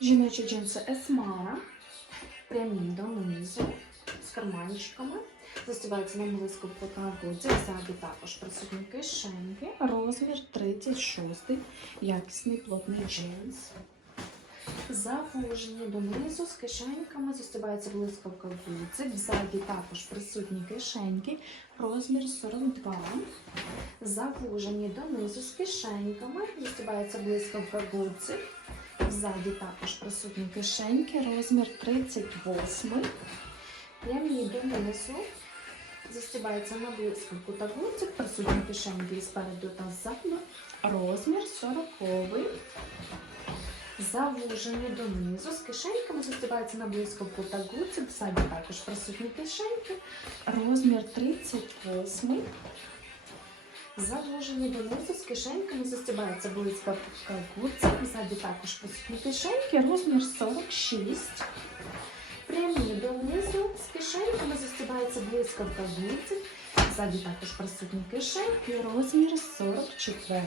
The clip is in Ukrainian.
Жіночі джинси Есмара, прямі донизу, з карманчиками. Застібаються на блискавку та гудзик. Ззаду також присутні кишеньки. Розмір 36, якісний плотний джинс. Завужені донизу з кишеньками. Застібається блискавка гудзик. Ззаді також присутні кишеньки. Розмір 42. Завужені донизу з кишеньками. Застібається блискавка гудзик. Ззаді також присутні кишеньки, розмір 38. Прямі донизу. Застібається на блискавку та гудзик, присутні кишеньки спереду та ззаду. Розмір 40. Завужені донизу з кишеньками застібається на блискавку та гудзик. Ззаді також присутні кишеньки. Розмір 38. Завужені донизу з кишеньками застібається блискавка курці. Ззаді також присутні кишеньки. Розмір 46. Прямі донизу з кишеньками застібається в кагурці. Ззаді також присутні кишеньки. Розмір 44.